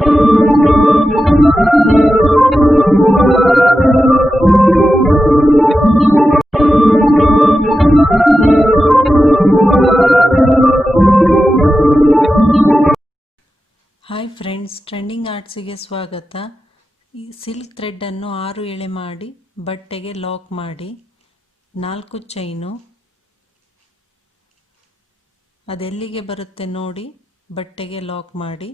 Hi friends, trending ಆರ್ಟ್ಸಿಗೆ ಸ್ವಾಗತ. ಈ silk ಥ್ರೆಡ್ಡನ್ನು 6 ಎಳೆ ಮಾಡಿ ಬಟ್ಟೆಗೆ ಲಾಕ್ ಮಾಡಿ 4 ಚೈನು ಅದೆಲ್ಲಿಗೆ ಬರುತ್ತೆ ನೋಡಿ ಬಟ್ಟೆಗೆ ಲಾಕ್ ಮಾಡಿ.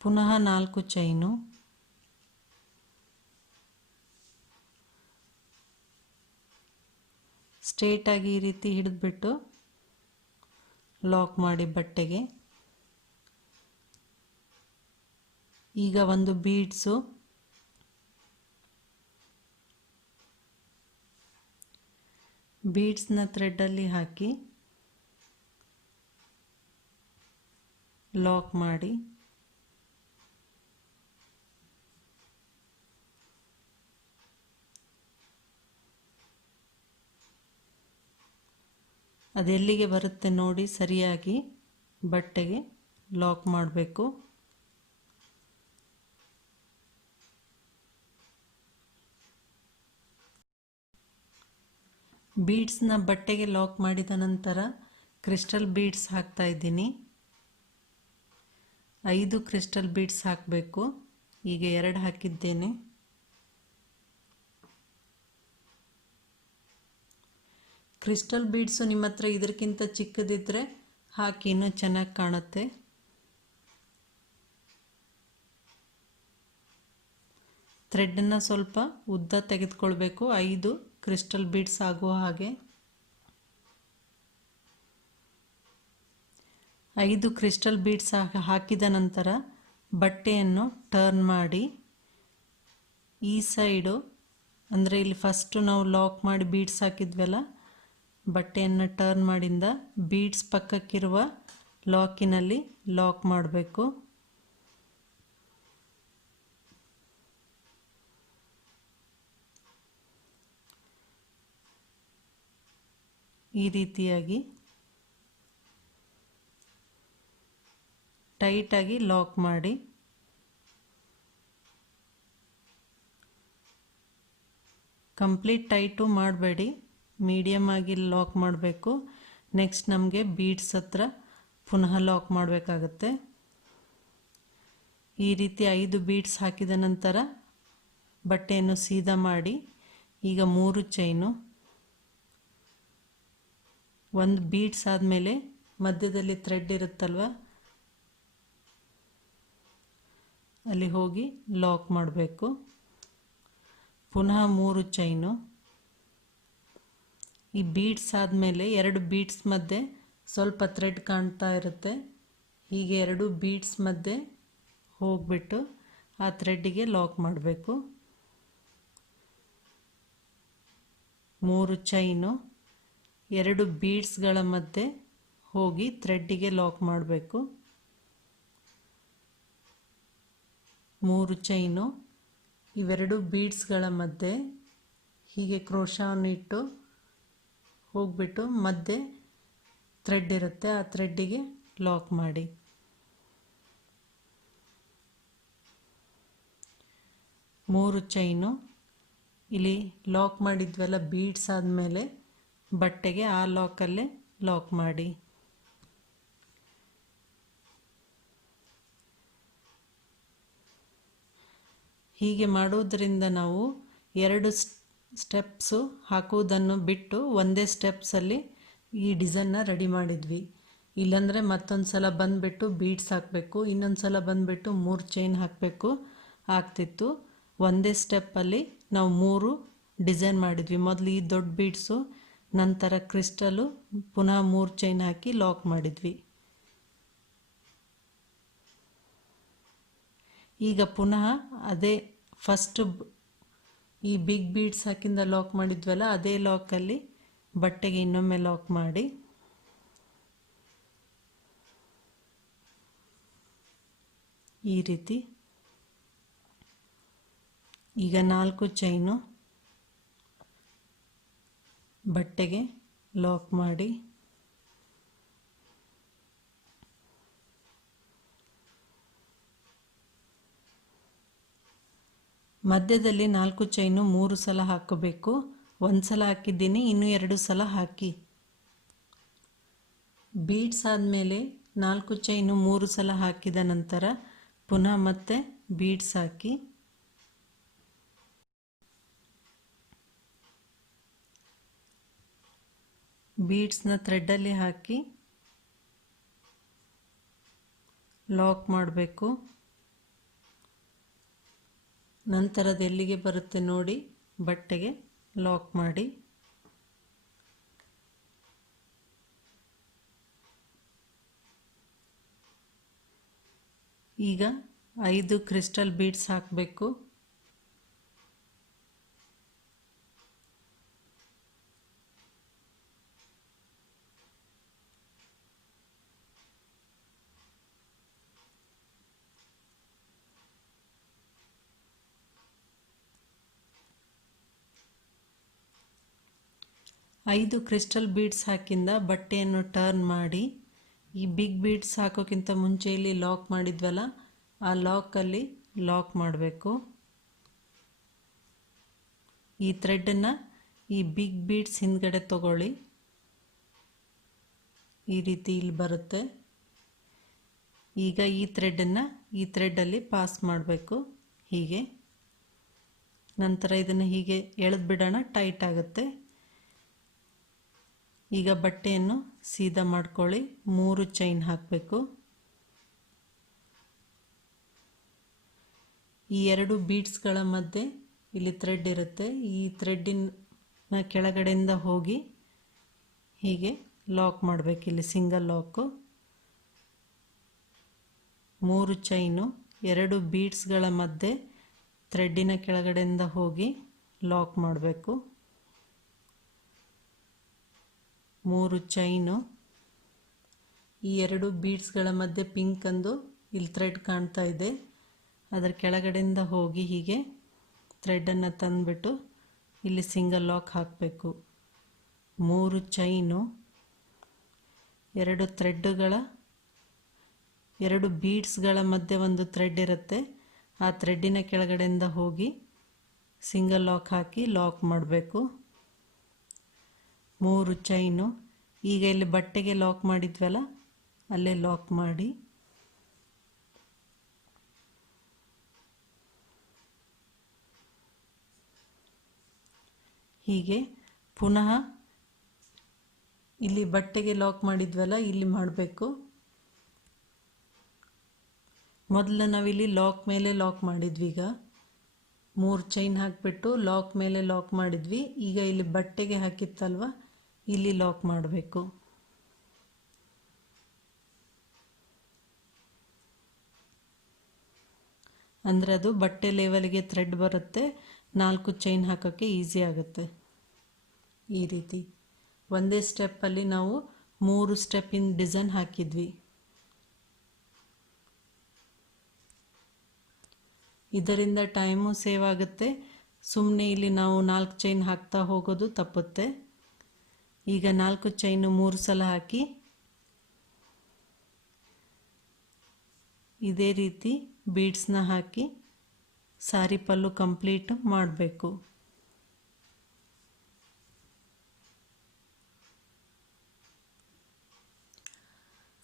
ಪುನಃ 4 ಚೈನು, ಸ್ಟ್ರೇಟಾಗಿ ಈ ರೀತಿ ಹಿಡಿದ್ಬಿಟ್ಟು ಲಾಕ್ ಮಾಡಿ ಬಟ್ಟೆಗೆ. ಈಗ ಒಂದು ಬೀಡ್ಸು, ಬೀಡ್ಸ್ನ ಥ್ರೆಡ್ಡಲ್ಲಿ ಹಾಕಿ ಲಾಕ್ ಮಾಡಿ. ಅದೆಲ್ಲಿಗೆ ಬರುತ್ತೆ ನೋಡಿ ಸರಿಯಾಗಿ ಬಟ್ಟೆಗೆ ಲಾಕ್ ಮಾಡಬೇಕು. ಬೀಡ್ಸ್ನ ಬಟ್ಟೆಗೆ ಲಾಕ್ ಮಾಡಿದ ನಂತರ ಕ್ರಿಸ್ಟಲ್ ಬೀಡ್ಸ್ ಹಾಕ್ತಾ ಇದ್ದೀನಿ. 5 ಕ್ರಿಸ್ಟಲ್ ಬೀಡ್ಸ್ ಹಾಕಬೇಕು. ಈಗ 2 ಹಾಕಿದ್ದೇನೆ. ಕ್ರಿಸ್ಟಲ್ ಬೀಡ್ಸು ನಿಮ್ಮ ಹತ್ರ ಇದಕ್ಕಿಂತ ಚಿಕ್ಕದಿದ್ದರೆ ಹಾಕಿ, ಇನ್ನೂ ಚೆನ್ನಾಗಿ ಕಾಣುತ್ತೆ. ಥ್ರೆಡ್ಡನ್ನು ಸ್ವಲ್ಪ ಉದ್ದ ತೆಗೆದುಕೊಳ್ಬೇಕು, 5 ಕ್ರಿಸ್ಟಲ್ ಬೀಡ್ಸ್ ಆಗುವ ಹಾಗೆ. 5 ಕ್ರಿಸ್ಟಲ್ ಬೀಡ್ಸ್ ಹಾಕಿದ ನಂತರ ಬಟ್ಟೆಯನ್ನು ಟರ್ನ್ ಮಾಡಿ ಈ ಸೈಡು, ಅಂದರೆ ಇಲ್ಲಿ ಫಸ್ಟು ನಾವು ಲಾಕ್ ಮಾಡಿ ಬೀಡ್ಸ್ ಹಾಕಿದ್ವಲ್ಲ, ಬಟ್ಟೆಯನ್ನು ಟರ್ನ್ ಮಾಡಿಂದ ಬೀಡ್ಸ್ ಪಕ್ಕಕ್ಕಿರುವ ಲಾಕಿನಲ್ಲಿ ಲಾಕ್ ಮಾಡಬೇಕು. ಈ ರೀತಿಯಾಗಿ ಟೈಟಾಗಿ ಲಾಕ್ ಮಾಡಿ. ಕಂಪ್ಲೀಟ್ ಟೈಟು ಮಾಡಬೇಡಿ, ಮೀಡಿಯಮ್ ಆಗಿ ಲಾಕ್ ಮಾಡಬೇಕು. ನೆಕ್ಸ್ಟ್ ನಮಗೆ ಬೀಡ್ಸ್ ಹತ್ರ ಪುನಃ ಲಾಕ್ ಮಾಡಬೇಕಾಗತ್ತೆ. ಈ ರೀತಿ 5 ಬೀಡ್ಸ್ ಹಾಕಿದ ನಂತರ ಬಟ್ಟೆಯನ್ನು ಸೀದಾ ಮಾಡಿ. ಈಗ 3 ಚೈನು, ಒಂದು ಬೀಡ್ಸ್ ಆದಮೇಲೆ ಮಧ್ಯದಲ್ಲಿ ಥ್ರೆಡ್ ಇರುತ್ತಲ್ವ, ಅಲ್ಲಿ ಹೋಗಿ ಲಾಕ್ ಮಾಡಬೇಕು. ಪುನಃ 3 ಚೈನು. ಈ ಬೀಡ್ಸ್ ಆದಮೇಲೆ 2 ಬೀಡ್ಸ್ ಮಧ್ಯೆ ಸ್ವಲ್ಪ ಥ್ರೆಡ್ ಕಾಣ್ತಾ ಇರುತ್ತೆ. ಹೀಗೆ 2 ಬೀಡ್ಸ್ ಮಧ್ಯೆ ಹೋಗ್ಬಿಟ್ಟು ಆ ಥ್ರೆಡ್ಡಿಗೆ ಲಾಕ್ ಮಾಡಬೇಕು. 3 ಚೈನು, 2 ಬೀಡ್ಸ್ಗಳ ಮಧ್ಯೆ ಹೋಗಿ ಥ್ರೆಡ್ಡಿಗೆ ಲಾಕ್ ಮಾಡಬೇಕು. 3 ಚೈನು, ಇವೆರಡು ಬೀಡ್ಸ್ಗಳ ಮಧ್ಯೆ ಹೀಗೆ ಕ್ರೋಶವನ್ನು ಇಟ್ಟು ಹೋಗ್ಬಿಟ್ಟು ಮಧ್ಯೆ ಥ್ರೆಡ್ ಇರುತ್ತೆ, ಆ ಥ್ರೆಡ್ಡಿಗೆ ಲಾಕ್ ಮಾಡಿ. 3 ಚೈನು, ಇಲ್ಲಿ ಲಾಕ್ ಮಾಡಿದ್ವಲ್ಲ ಬೀಡ್ಸ್ ಆದಮೇಲೆ ಬಟ್ಟೆಗೆ ಆ ಲಾಕಲ್ಲೇ ಲಾಕ್ ಮಾಡಿ. ಹೀಗೆ ಮಾಡೋದರಿಂದ ನಾವು 2 ಸ್ಟೆಪ್ಸು ಹಾಕುವುದನ್ನು ಬಿಟ್ಟು ಒಂದೇ ಸ್ಟೆಪ್ಸಲ್ಲಿ ಈ ಡಿಸೈನ್ನ ರೆಡಿ ಮಾಡಿದ್ವಿ. ಇಲ್ಲಾಂದರೆ ಮತ್ತೊಂದು ಸಲ ಬಂದುಬಿಟ್ಟು ಬೀಡ್ಸ್ ಹಾಕಬೇಕು, ಇನ್ನೊಂದು ಸಲ ಬಂದುಬಿಟ್ಟು 3 ಚೈನ್ ಹಾಕಬೇಕು ಆಗ್ತಿತ್ತು. ಒಂದೇ ಸ್ಟೆಪ್ಪಲ್ಲಿ ನಾವು 3 ಡಿಸೈನ್ ಮಾಡಿದ್ವಿ. ಮೊದಲು ಈ ದೊಡ್ಡ ಬೀಡ್ಸು, ನಂತರ ಕ್ರಿಸ್ಟಲು, ಪುನಃ 3 ಚೈನ್ ಹಾಕಿ ಲಾಕ್ ಮಾಡಿದ್ವಿ. ಈಗ ಪುನಃ ಅದೇ ಫಸ್ಟ್ ಈ ಬಿಗ್ ಬೀಡ್ಸ್ ಹಾಕಿಂದ ಲಾಕ್ ಮಾಡಿದ್ವಲ್ಲ, ಅದೇ ಲಾಕಲ್ಲಿ ಬಟ್ಟೆಗೆ ಇನ್ನೊಮ್ಮೆ ಲಾಕ್ ಮಾಡಿ. ಈ ರೀತಿ ಈಗ 4 ಚೈನು ಬಟ್ಟೆಗೆ ಲಾಕ್ ಮಾಡಿ. ಮಧ್ಯದಲ್ಲಿ 4 ಚೈನು 3 ಸಲ ಹಾಕಬೇಕು. ಒಂದು ಸಲ ಹಾಕಿದ್ದೀನಿ, ಇನ್ನೂ 2 ಸಲ ಹಾಕಿ. ಬೀಡ್ಸ್ ಆದಮೇಲೆ 4 ಚೈನು 3 ಸಲ ಹಾಕಿದ ನಂತರ ಪುನಃ ಮತ್ತೆ ಬೀಡ್ಸ್ ಹಾಕಿ ಬೀಡ್ಸ್ನ ಥ್ರೆಡ್ಡಲ್ಲಿ ಹಾಕಿ ಲಾಕ್ ಮಾಡಬೇಕು. ನಂತರ ಅದು ಎಲ್ಲಿಗೆ ಬರುತ್ತೆ ನೋಡಿ ಬಟ್ಟೆಗೆ ಲಾಕ್ ಮಾಡಿ. ಈಗ 5 ಕ್ರಿಸ್ಟಲ್ ಬೀಡ್ಸ್ ಹಾಕಬೇಕು. ಐದು ಕ್ರಿಸ್ಟಲ್ ಬೀಡ್ಸ್ ಹಾಕಿಂದ ಬಟ್ಟೆಯನ್ನು ಟರ್ನ್ ಮಾಡಿ ಈ ಬಿಗ್ ಬೀಡ್ಸ್ ಹಾಕೋಕ್ಕಿಂತ ಮುಂಚೆ ಇಲ್ಲಿ ಲಾಕ್ ಮಾಡಿದ್ವಲ್ಲ ಆ ಲಾಕಲ್ಲಿ ಲಾಕ್ ಮಾಡಬೇಕು. ಈ ಥ್ರೆಡನ್ನು ಈ ಬಿಗ್ ಬೀಡ್ಸ್ ಹಿಂದ್ಗಡೆ ತಗೊಳ್ಳಿ. ಈ ರೀತಿ ಇಲ್ಲಿ ಬರುತ್ತೆ. ಈಗ ಈ ಥ್ರೆಡನ್ನು ಈ ಥ್ರೆಡ್ಡಲ್ಲಿ ಪಾಸ್ ಮಾಡಬೇಕು ಹೀಗೆ. ನಂತರ ಇದನ್ನು ಹೀಗೆ ಎಳೆದು ಬಿಡೋಣ, ಟೈಟ್ ಆಗುತ್ತೆ. ಈಗ ಬಟ್ಟೆಯನ್ನು ಸೀದಾ ಮಾಡ್ಕೊಳ್ಳಿ. 3 ಚೈನ್ ಹಾಕಬೇಕು. ಈ 2 ಬೀಡ್ಸ್ಗಳ ಮಧ್ಯೆ ಇಲ್ಲಿ ಥ್ರೆಡ್ ಇರುತ್ತೆ. ಈ ಥ್ರೆಡ್ಡಿನ ಕೆಳಗಡೆಯಿಂದ ಹೋಗಿ ಹೀಗೆ ಲಾಕ್ ಮಾಡಬೇಕು. ಇಲ್ಲಿ ಸಿಂಗಲ್ ಲಾಕು. 3 ಚೈನು 2 ಬೀಡ್ಸ್ಗಳ ಮಧ್ಯೆ ಥ್ರೆಡ್ಡಿನ ಕೆಳಗಡೆಯಿಂದ ಹೋಗಿ ಲಾಕ್ ಮಾಡಬೇಕು. 3 ಚೈನು ಈ 2 ಬೀಡ್ಸ್ಗಳ ಮಧ್ಯೆ ಪಿಂಕ್ ಅಂದು ಇಲ್ಲಿ ಥ್ರೆಡ್ ಕಾಣ್ತಾ ಇದೆ, ಅದರ ಕೆಳಗಡೆಯಿಂದ ಹೋಗಿ ಹೀಗೆ ಥ್ರೆಡನ್ನು ತಂದುಬಿಟ್ಟು ಇಲ್ಲಿ ಸಿಂಗಲ್ ಲಾಕ್ ಹಾಕಬೇಕು. 3 ಚೈನು 2 ಥ್ರೆಡ್ಡುಗಳ 2 ಬೀಡ್ಸ್ಗಳ ಮಧ್ಯೆ ಒಂದು ಥ್ರೆಡ್ ಇರುತ್ತೆ, ಆ ಥ್ರೆಡ್ಡಿನ ಕೆಳಗಡೆಯಿಂದ ಹೋಗಿ ಸಿಂಗಲ್ ಲಾಕ್ ಹಾಕಿ ಲಾಕ್ ಮಾಡಬೇಕು. 3 ಚೈನು ಈಗ ಇಲ್ಲಿ ಬಟ್ಟೆಗೆ ಲಾಕ್ ಮಾಡಿದ್ವಲ್ಲ ಅಲ್ಲೇ ಲಾಕ್ ಮಾಡಿ. ಹೀಗೆ ಪುನಃ ಇಲ್ಲಿ ಬಟ್ಟೆಗೆ ಲಾಕ್ ಮಾಡಿದ್ವಲ್ಲ ಇಲ್ಲಿ ಮಾಡಬೇಕು. ಮೊದಲು ನಾವಿಲ್ಲಿ ಲಾಕ್ ಮೇಲೆ ಲಾಕ್ ಮಾಡಿದ್ವಿ. ಈಗ 3 ಚೈನ್ ಹಾಕಿಬಿಟ್ಟು ಲಾಕ್ ಮೇಲೆ ಲಾಕ್ ಮಾಡಿದ್ವಿ. ಈಗ ಇಲ್ಲಿ ಬಟ್ಟೆಗೆ ಹಾಕಿತ್ತಲ್ವ ಇಲ್ಲಿ ಲಾಕ್ ಮಾಡಬೇಕು. ಅಂದರೆ ಅದು ಬಟ್ಟೆ ಲೆವೆಲ್ಗೆ ಥ್ರೆಡ್ ಬರುತ್ತೆ, 4 ಚೈನ್ ಹಾಕೋಕ್ಕೆ ಈಸಿ ಆಗುತ್ತೆ. ಈ ರೀತಿ ಒಂದೇ ಸ್ಟೆಪ್ಪಲ್ಲಿ ನಾವು 3 ಸ್ಟೆಪ್ಪಿನ ಡಿಸೈನ್ ಹಾಕಿದ್ವಿ. ಇದರಿಂದ ಟೈಮು ಸೇವ್ ಆಗುತ್ತೆ. ಸುಮ್ಮನೆ ಇಲ್ಲಿ ನಾವು 4 ಚೈನ್ ಹಾಕ್ತಾ ಹೋಗೋದು ತಪ್ಪುತ್ತೆ. ಈಗ 4 ಚೈನು 3 ಸಲ ಹಾಕಿ ಇದೇ ರೀತಿ ಬೀಡ್ಸ್ನ ಹಾಕಿ ಸಾರಿ ಪಲ್ಲು ಕಂಪ್ಲೀಟ್ ಮಾಡಬೇಕು.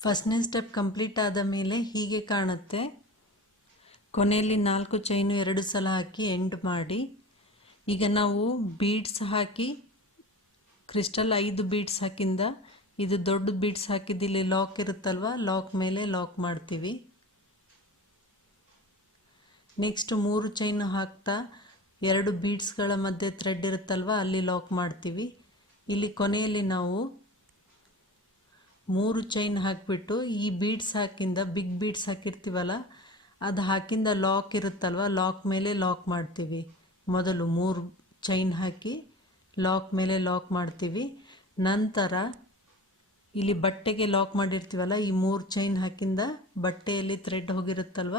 ಫಸ್ಟ್ನೇ ಸ್ಟೆಪ್ ಕಂಪ್ಲೀಟ್ ಆದ ಮೇಲೆ ಹೀಗೆ ಕಾಣುತ್ತೆ. ಕೊನೆಯಲ್ಲಿ 4 ಚೈನು 2 ಸಲ ಹಾಕಿ ಎಂಡ್ ಮಾಡಿ. ಈಗ ನಾವು ಬೀಡ್ಸ್ ಹಾಕಿ ಕ್ರಿಸ್ಟಲ್ 5 ಬೀಡ್ಸ್ ಹಾಕಿಂದ ಇದು ದೊಡ್ಡ ಬೀಡ್ಸ್ ಹಾಕಿದ್ದಿಲ್ಲಿ ಲಾಕ್ ಇರುತ್ತಲ್ವ, ಲಾಕ್ ಮೇಲೆ ಲಾಕ್ ಮಾಡ್ತೀವಿ. ನೆಕ್ಸ್ಟ್ 3 ಚೈನು ಹಾಕ್ತಾ 2 ಬೀಡ್ಸ್ಗಳ ಮಧ್ಯೆ ಥ್ರೆಡ್ ಇರುತ್ತಲ್ವ ಅಲ್ಲಿ ಲಾಕ್ ಮಾಡ್ತೀವಿ. ಇಲ್ಲಿ ಕೊನೆಯಲ್ಲಿ ನಾವು 3 ಚೈನ್ ಹಾಕಿಬಿಟ್ಟು ಈ ಬೀಡ್ಸ್ ಹಾಕಿಂದ ಬಿಗ್ ಬೀಡ್ಸ್ ಹಾಕಿರ್ತೀವಲ್ಲ ಅದು ಹಾಕಿಂದ ಲಾಕ್ ಇರುತ್ತಲ್ವ ಲಾಕ್ ಮೇಲೆ ಲಾಕ್ ಮಾಡ್ತೀವಿ. ಮೊದಲು 3 ಚೈನ್ ಹಾಕಿ ಲಾಕ್ ಮೇಲೆ ಲಾಕ್ ಮಾಡ್ತೀವಿ. ನಂತರ ಇಲ್ಲಿ ಬಟ್ಟೆಗೆ ಲಾಕ್ ಮಾಡಿರ್ತೀವಲ್ಲ ಈ 3 ಚೈನ್ ಹಾಕಿಂದ ಬಟ್ಟೆಯಲ್ಲಿ ಥ್ರೆಡ್ ಹೋಗಿರುತ್ತಲ್ವ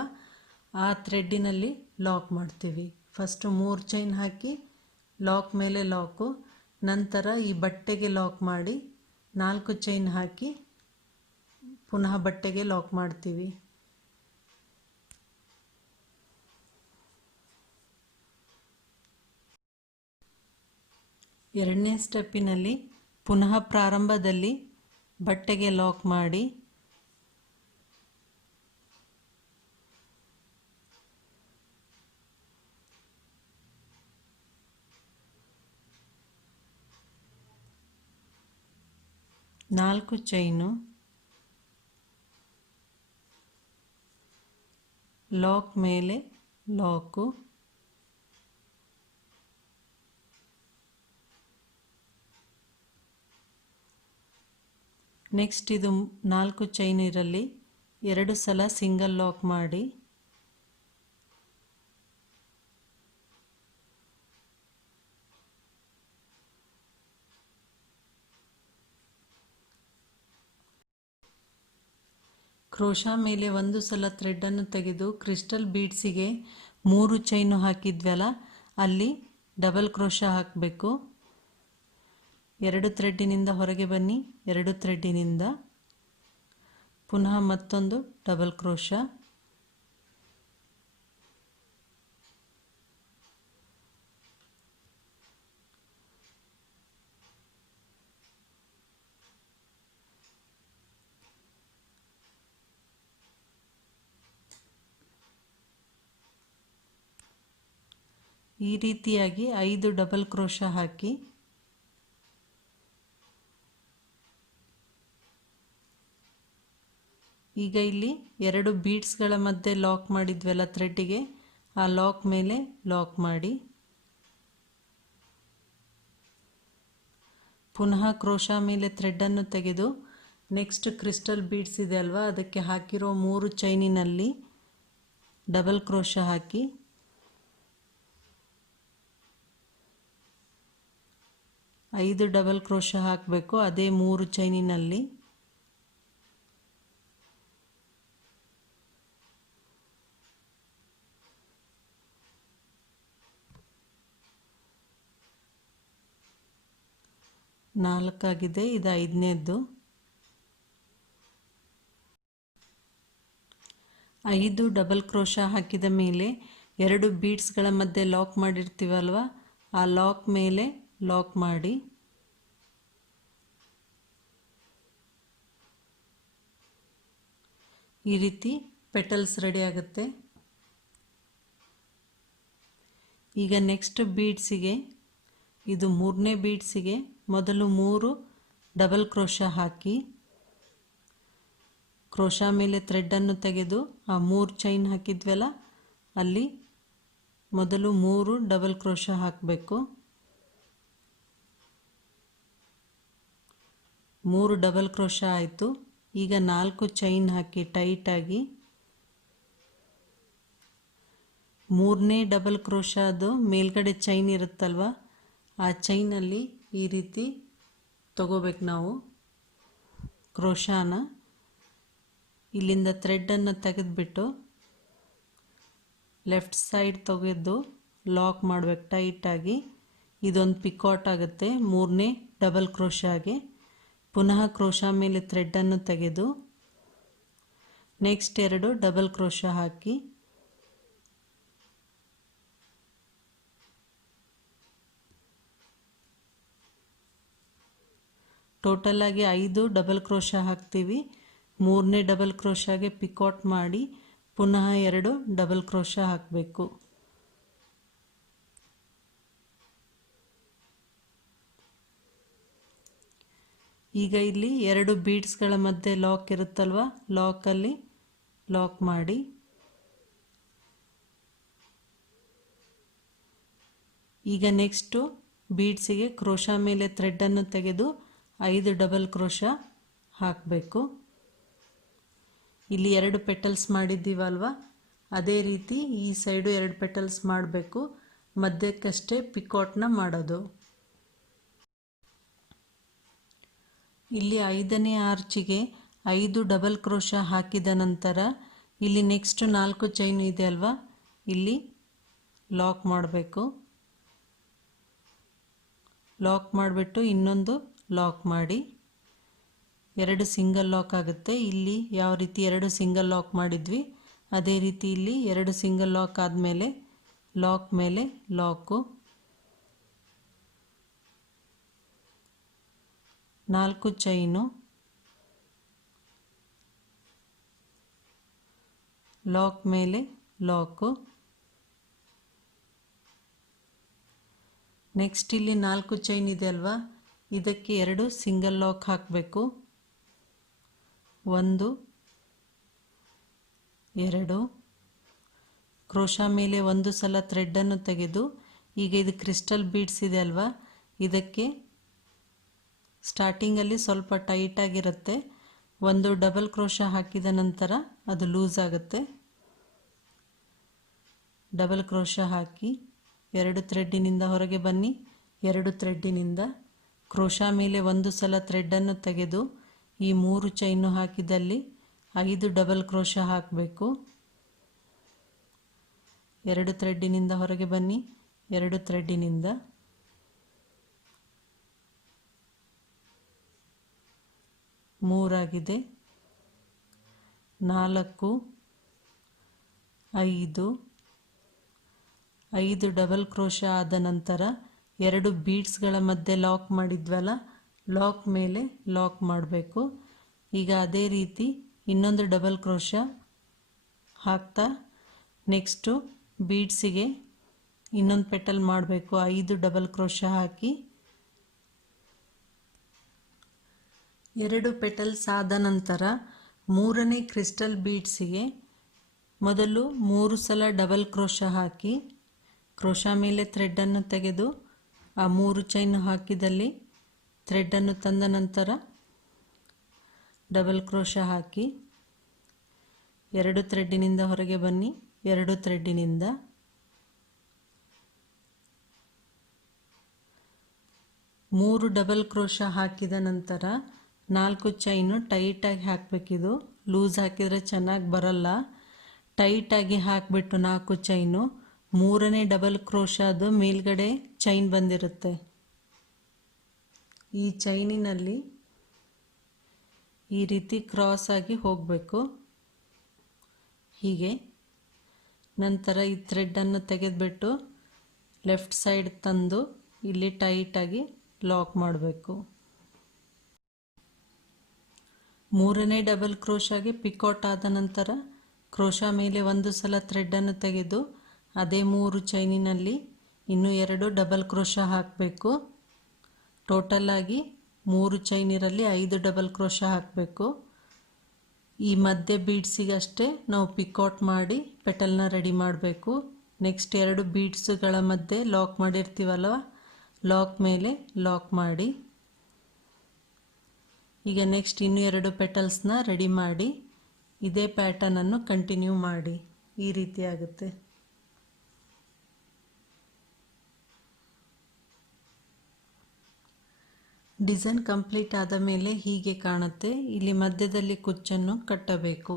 ಆ ಥ್ರೆಡ್ಡಿನಲ್ಲಿ ಲಾಕ್ ಮಾಡ್ತೀವಿ. ಫಸ್ಟು 3 ಚೈನ್ ಹಾಕಿ ಲಾಕ್ ಮೇಲೆ ಲಾಕು, ನಂತರ ಈ ಬಟ್ಟೆಗೆ ಲಾಕ್ ಮಾಡಿ 4 ಚೈನ್ ಹಾಕಿ ಪುನಃ ಬಟ್ಟೆಗೆ ಲಾಕ್ ಮಾಡ್ತೀವಿ. ಎರಡನೇ ಸ್ಟೆಪ್ಪಿನಲ್ಲಿ ಪುನಃ ಪ್ರಾರಂಭದಲ್ಲಿ ಬಟ್ಟೆಗೆ ಲಾಕ್ ಮಾಡಿ ನಾಲ್ಕು ಚೈನು, ಲಾಕ್ ಮೇಲೆ ಲಾಕು, ನೆಕ್ಸ್ಟ್ ಇದು 4 ಚೈನ್ ಇರಲಿ 2 ಸಲ ಸಿಂಗಲ್ ಲಾಕ್ ಮಾಡಿ ಕ್ರೋಶಾ ಮೇಲೆ ಒಂದು ಸಲ ಥ್ರೆಡನ್ನು ತೆಗೆದು ಕ್ರಿಸ್ಟಲ್ ಬೀಡ್ಸಿಗೆ 3 ಚೈನು ಹಾಕಿದ್ವಲ್ಲ ಅಲ್ಲಿ ಡಬಲ್ ಕ್ರೋಶಾ ಹಾಕಬೇಕು. 2 ಥ್ರೆಡ್ಡಿನಿಂದ ಹೊರಗೆ ಬನ್ನಿ, 2 ಥ್ರೆಡ್ಡಿನಿಂದ ಪುನಃ ಮತ್ತೊಂದು ಡಬಲ್ ಕ್ರೋಶಾ, ಈ ರೀತಿಯಾಗಿ 5 ಡಬಲ್ ಕ್ರೋಶಾ ಹಾಕಿ ಈಗ ಇಲ್ಲಿ 2 ಬೀಡ್ಸ್ಗಳ ಮಧ್ಯೆ ಲಾಕ್ ಮಾಡಿದ್ವಲ್ಲ ಥ್ರೆಡ್ಡಿಗೆ, ಆ ಲಾಕ್ ಮೇಲೆ ಲಾಕ್ ಮಾಡಿ ಪುನಃ ಕ್ರೋಶಾ ಮೇಲೆ ಥ್ರೆಡನ್ನು ತೆಗೆದು ನೆಕ್ಸ್ಟ್ ಕ್ರಿಸ್ಟಲ್ ಬೀಡ್ಸ್ ಇದೆ ಅಲ್ವಾ ಅದಕ್ಕೆ ಹಾಕಿರೋ 3 ಚೈನಿನಲ್ಲಿ ಡಬಲ್ ಕ್ರೋಶಾ ಹಾಕಿ 5 ಡಬಲ್ ಕ್ರೋಶಾ ಹಾಕಬೇಕು ಅದೇ 3 ಚೈನಿನಲ್ಲಿ. ನಾಲ್ಕಾಗಿದೆ, ಇದು 5ನೇದ್ದು. 5 ಡಬಲ್ ಕ್ರೋಶಾ ಹಾಕಿದ ಮೇಲೆ 2 ಬೀಡ್ಸ್ಗಳ ಮಧ್ಯೆ ಲಾಕ್ ಮಾಡಿರ್ತೀವಲ್ವ ಆ ಲಾಕ್ ಮೇಲೆ ಲಾಕ್ ಮಾಡಿ ಈ ರೀತಿ ಪೆಟಲ್ಸ್ ರೆಡಿ ಆಗುತ್ತೆ. ಈಗ ನೆಕ್ಸ್ಟ್ ಬೀಡ್ಸಿಗೆ, ಇದು 3ನೇ ಬೀಡ್ಸಿಗೆ ಮೊದಲು 3 ಡಬಲ್ ಕ್ರೋಶಾ ಹಾಕಿ ಕ್ರೋಶಾ ಮೇಲೆ ಥ್ರೆಡನ್ನು ತೆಗೆದು ಆ 3 ಚೈನ್ ಹಾಕಿದ್ವಲ್ಲ ಅಲ್ಲಿ ಮೊದಲು 3 ಡಬಲ್ ಕ್ರೋಶಾ ಹಾಕಬೇಕು. 3 ಡಬಲ್ ಕ್ರೋಶಾ ಆಯಿತು. ಈಗ 4 ಚೈನ್ ಹಾಕಿ ಟೈಟಾಗಿ 3ನೇ ಡಬಲ್ ಕ್ರೋಶಾದು ಮೇಲ್ಗಡೆ ಚೈನ್ ಇರುತ್ತಲ್ವ ಆ ಚೈನಲ್ಲಿ ಈ ರೀತಿ ತಗೋಬೇಕು ನಾವು ಕ್ರೋಶಾನ. ಇಲ್ಲಿಂದ ಥ್ರೆಡನ್ನು ತೆಗೆದುಬಿಟ್ಟು ಲೆಫ್ಟ್ ಸೈಡ್ ತೆಗೆದು ಲಾಕ್ ಮಾಡಬೇಕು ಟೈಟಾಗಿ. ಇದೊಂದು ಪಿಕಾಟ್ ಆಗುತ್ತೆ 3ನೇ ಡಬಲ್ ಕ್ರೋಶಾಗೆ. ಪುನಃ ಕ್ರೋಶಾ ಮೇಲೆ ಥ್ರೆಡನ್ನು ತೆಗೆದು ನೆಕ್ಸ್ಟ್ 2 ಡಬಲ್ ಕ್ರೋಶಾ ಹಾಕಿ ಟೋಟಲ್ ಆಗಿ 5 ಡಬಲ್ ಕ್ರೋಶಾ ಹಾಕ್ತೀವಿ. 3ನೇ ಡಬಲ್ ಕ್ರೋಶಾಗೆ ಪಿಕಾಟ್ ಮಾಡಿ ಪುನಃ 2 ಡಬಲ್ ಕ್ರೋಶಾ ಹಾಕಬೇಕು. ಈಗ ಇಲ್ಲಿ 2 ಬೀಡ್ಸ್ಗಳ ಮಧ್ಯೆ ಲಾಕ್ ಇರುತ್ತಲ್ವ ಲಾಕಲ್ಲಿ ಲಾಕ್ ಮಾಡಿ ಈಗ ನೆಕ್ಸ್ಟು ಬೀಡ್ಸಿಗೆ ಕ್ರೋಶಾ ಮೇಲೆ ಥ್ರೆಡನ್ನು ತೆಗೆದು 5 ಡಬಲ್ ಕ್ರೋಶಾ ಹಾಕಬೇಕು. ಇಲ್ಲಿ 2 ಪೆಟಲ್ಸ್ ಮಾಡಿದ್ದೀವಲ್ವ ಅದೇ ರೀತಿ ಈ ಸೈಡು 2 ಪೆಟಲ್ಸ್ ಮಾಡಬೇಕು. ಮಧ್ಯಕ್ಕಷ್ಟೇ ಪಿಕಾಟ್ನ ಮಾಡೋದು. ಇಲ್ಲಿ 5ನೇ ಆರ್ಚಿಗೆ 5 ಡಬಲ್ ಕ್ರೋಶಾ ಹಾಕಿದ ನಂತರ ಇಲ್ಲಿ ನೆಕ್ಸ್ಟ್ 4 ಚೈನ್ ಇದೆ ಅಲ್ವಾ ಇಲ್ಲಿ ಲಾಕ್ ಮಾಡಬೇಕು. ಲಾಕ್ ಮಾಡಿಬಿಟ್ಟು ಇನ್ನೊಂದು ಲಾಕ್ ಮಾಡಿ 2 ಸಿಂಗಲ್ ಲಾಕ್ ಆಗುತ್ತೆ. ಇಲ್ಲಿ ಯಾವ ರೀತಿ 2 ಸಿಂಗಲ್ ಲಾಕ್ ಮಾಡಿದ್ವಿ ಅದೇ ರೀತಿ ಇಲ್ಲಿ 2 ಸಿಂಗಲ್ ಲಾಕ್ ಆದಮೇಲೆ ಲಾಕ್ ಮೇಲೆ ಲಾಕು 4 ಚೈನು, ಲಾಕ್ ಮೇಲೆ ಲಾಕು. ನೆಕ್ಸ್ಟ್ ಇಲ್ಲಿ 4 ಚೈನ್ ಇದೆ ಅಲ್ವಾ, ಇದಕ್ಕೆ 2 ಸಿಂಗಲ್ ಲಾಕ್ ಹಾಕಬೇಕು. 1 2 ಕ್ರೋಶಾ ಮೇಲೆ ಒಂದು ಸಲ ಥ್ರೆಡ್ಡನ್ನು ತೆಗೆದು, ಈಗ ಇದು ಕ್ರಿಸ್ಟಲ್ ಬೀಡ್ಸ್ ಇದೆ ಅಲ್ವಾ, ಇದಕ್ಕೆ ಸ್ಟಾರ್ಟಿಂಗಲ್ಲಿ ಸ್ವಲ್ಪ ಟೈಟಾಗಿರುತ್ತೆ. ಒಂದು ಡಬಲ್ ಕ್ರೋಶಾ ಹಾಕಿದ ನಂತರ ಅದು ಲೂಸ್ ಆಗುತ್ತೆ. ಡಬಲ್ ಕ್ರೋಶಾ ಹಾಕಿ 2 ಥ್ರೆಡ್ಡಿನಿಂದ ಹೊರಗೆ ಬನ್ನಿ. 2 ಥ್ರೆಡ್ಡಿನಿಂದ ಕ್ರೋಶಾ ಮೇಲೆ ಒಂದು ಸಲ ಥ್ರೆಡ್ಡನ್ನು ತೆಗೆದು ಈ 3 ಚೈನು ಹಾಕಿದಲ್ಲಿ 5 ಡಬಲ್ ಕ್ರೋಶಾ ಹಾಕಬೇಕು. 2 ಥ್ರೆಡ್ಡಿನಿಂದ ಹೊರಗೆ ಬನ್ನಿ. 2 ಥ್ರೆಡ್ಡಿನಿಂದ 3 ಆಗಿದೆ. 4 5 ಡಬಲ್ ಕ್ರೋಶಾ ಆದ ನಂತರ 2 ಬೀಡ್ಸ್ಗಳ ಮಧ್ಯೆ ಲಾಕ್ ಮಾಡಿದ್ವಲ್ಲ, ಲಾಕ್ ಮೇಲೆ ಲಾಕ್ ಮಾಡಬೇಕು. ಈಗ ಅದೇ ರೀತಿ ಇನ್ನೊಂದು ಡಬಲ್ ಕ್ರೋಶಾ ಹಾಕ್ತಾ ನೆಕ್ಸ್ಟು ಬೀಡ್ಸಿಗೆ ಇನ್ನೊಂದು ಪೆಟಲ್ ಮಾಡಬೇಕು. 5 ಡಬಲ್ ಕ್ರೋಶಾ ಹಾಕಿ 2 ಪೆಟಲ್ಸ್ ಆದ ನಂತರ 3ನೇ ಕ್ರಿಸ್ಟಲ್ ಬೀಡ್ಸಿಗೆ ಮೊದಲು 3 ಸಲ ಡಬಲ್ ಕ್ರೋಶಾ ಹಾಕಿ ಕ್ರೋಶಾ ಮೇಲೆ ಥ್ರೆಡ್ಡನ್ನು ತೆಗೆದು ಆ 3 ಚೈನ್ ಹಾಕಿದಲ್ಲಿ ಥ್ರೆಡ್ಡನ್ನು ತಂದ ನಂತರ ಡಬಲ್ ಕ್ರೋಶಾ ಹಾಕಿ 2 ಥ್ರೆಡ್ಡಿನಿಂದ ಹೊರಗೆ ಬನ್ನಿ. 2 ಥ್ರೆಡ್ಡಿನಿಂದ 3 ಡಬಲ್ ಕ್ರೋಶಾ ಹಾಕಿದ ನಂತರ 4 ಚೈನು ಟೈಟಾಗಿ ಹಾಕಬೇಕಿದು. ಲೂಸ್ ಹಾಕಿದರೆ ಚೆನ್ನಾಗಿ ಬರಲ್ಲ. ಟೈಟಾಗಿ ಹಾಕಿಬಿಟ್ಟು 4 ಚೈನು 3ನೇ ಡಬಲ್ ಕ್ರೋಶಾದು ಮೇಲ್ಗಡೆ ಚೈನ್ ಬಂದಿರುತ್ತೆ. ಈ ಚೈನಿನಲ್ಲಿ ಈ ರೀತಿ ಕ್ರಾಸ್ ಆಗಿ ಹೋಗಬೇಕು. ಹೀಗೆ ನಂತರ ಈ ಥ್ರೆಡ್ಡನ್ನು ತೆಗೆದುಬಿಟ್ಟು ಲೆಫ್ಟ್ ಸೈಡ್ ತಂದು ಇಲ್ಲಿ ಟೈಟಾಗಿ ಲಾಕ್ ಮಾಡಬೇಕು. 3ನೇ ಡಬಲ್ ಕ್ರೋಶಾಗೆ ಪಿಕಾಟ್ ಆದ ನಂತರ ಕ್ರೋಶಾ ಮೇಲೆ ಒಂದು ಸಲ ಥ್ರೆಡ್ಡನ್ನು ತೆಗೆದು ಅದೇ 3 ಚೈನಿನಲ್ಲಿ ಇನ್ನೂ 2 ಡಬಲ್ ಕ್ರೋಶಾ ಹಾಕಬೇಕು. ಟೋಟಲ್ ಆಗಿ 3 ಚೈನಿರಲ್ಲಿ 5 ಡಬಲ್ ಕ್ರೋಶಾ ಹಾಕಬೇಕು. ಈ ಮಧ್ಯೆ ಬೀಡ್ಸಿಗಷ್ಟೇ ನಾವು ಪಿಕಾಟ್ ಮಾಡಿ ಪೆಟಲ್ನ ರೆಡಿ ಮಾಡಬೇಕು. ನೆಕ್ಸ್ಟ್ 2 ಬೀಡ್ಸುಗಳ ಮಧ್ಯೆ ಲಾಕ್ ಮಾಡಿರ್ತೀವಲ್ವ, ಲಾಕ್ ಮೇಲೆ ಲಾಕ್ ಮಾಡಿ. ಈಗ ನೆಕ್ಸ್ಟ್ ಇನ್ನೂ 2 ಪೆಟಲ್ಸ್ನ ರೆಡಿ ಮಾಡಿ ಇದೇ ಪ್ಯಾಟರ್ನನ್ನು ಕಂಟಿನ್ಯೂ ಮಾಡಿ. ಈ ರೀತಿ ಆಗುತ್ತೆ. ಡಿಸೈನ್ ಕಂಪ್ಲೀಟ್ ಆದ ಮೇಲೆ ಹೀಗೆ ಕಾಣುತ್ತೆ. ಇಲ್ಲಿ ಮಧ್ಯದಲ್ಲಿ ಕುಚ್ಚನ್ನು ಕಟ್ಟಬೇಕು.